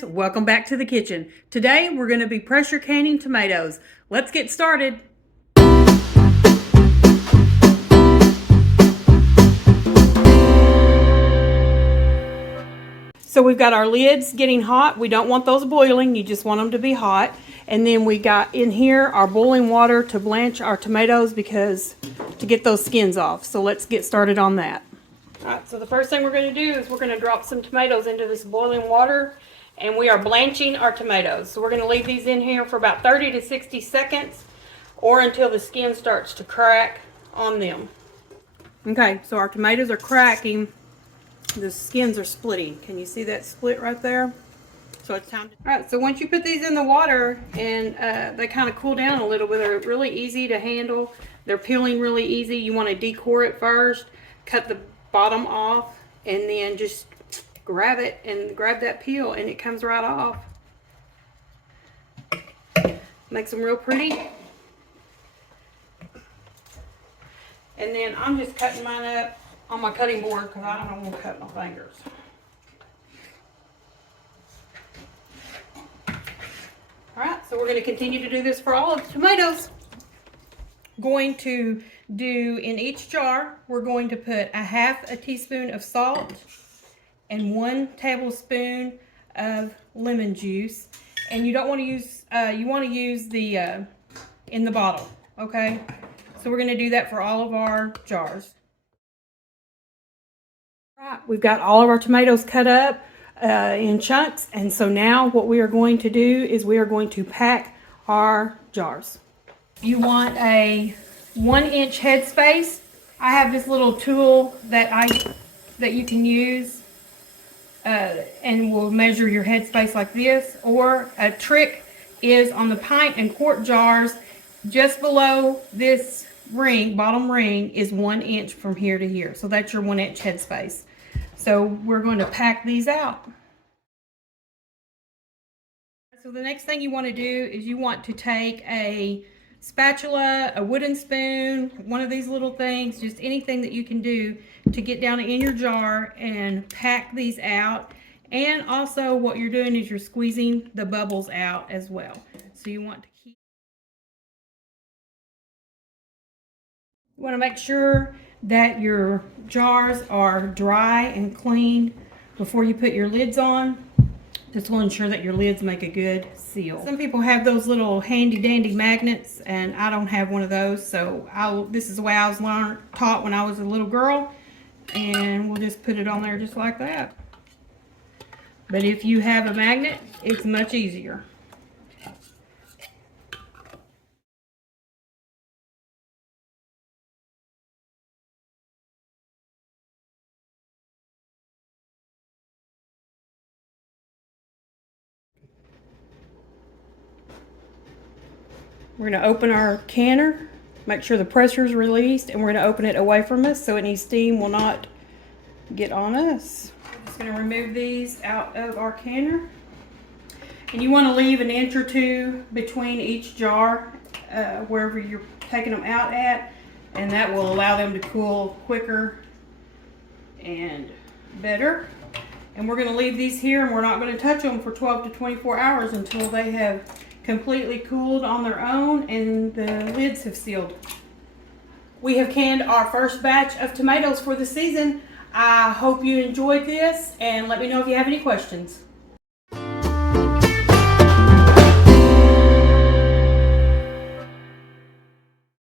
friends, welcome back to the kitchen. Today we're going to be pressure canning tomatoes. Let's get started. So we've got our lids getting hot. We don't want those boiling, you just want them to be hot. And then we got in here our boiling water to blanch our tomatoes to get those skins off. So let's get started on that. Alright, so the first thing we're going to do is we're going to drop some tomatoes into this boiling water, and we are blanching our tomatoes. So we're going to leave these in here for about 30 to 60 seconds or until the skin starts to crack on them. Okay, so our tomatoes are cracking. The skins are splitting. Can you see that split right there? So it's time to... Alright, so once you put these in the water and they kind of cool down a little bit, they're really easy to handle. They're peeling really easy. You want to decore it first, cut the bottom off, and then just grab it and grab that peel and it comes right off. Makes them real pretty. And then I'm just cutting mine up on my cutting board because I don't want to cut my fingers. Alright, so we're going to continue to do this for all of the tomatoes. Going to do in each jar, we're going to put a half a teaspoon of salt and 1 tablespoon of lemon juice. And you don't want to use, you want to use the in the bottle, okay? So we're going to do that for all of our jars. Right, we've got all of our tomatoes cut up in chunks, and so now what we are going to do is we are going to pack our jars. You want a 1-inch headspace. I have this little tool that you can use and will measure your headspace like this. Or a trick is on the pint and quart jars, just below this ring, bottom ring, is 1 inch from here to here. So that's your 1-inch headspace. So we're going to pack these out. So the next thing you want to do is you want to take a spatula, a wooden spoon, one of these little things, just anything that you can do to get down in your jar and pack these out. And also what you're doing is you're squeezing the bubbles out as well. So you want to make sure that your jars are dry and clean before you put your lids on. This will ensure that your lids make a good seal. Some people have those little handy dandy magnets, and I don't have one of those, so this is the way I was taught when I was a little girl, and we'll just put it on there just like that. But if you have a magnet, it's much easier. We're going to open our canner, make sure the pressure is released, and we're going to open it away from us so any steam will not get on us. I'm just going to remove these out of our canner. And you want to leave 1 inch or 2 between each jar, wherever you're taking them out at, and that will allow them to cool quicker and better. And we're going to leave these here, and we're not going to touch them for 12 to 24 hours until they have completely cooled on their own and the lids have sealed. We have canned our first batch of tomatoes for the season. I hope you enjoyed this, and let me know if you have any questions.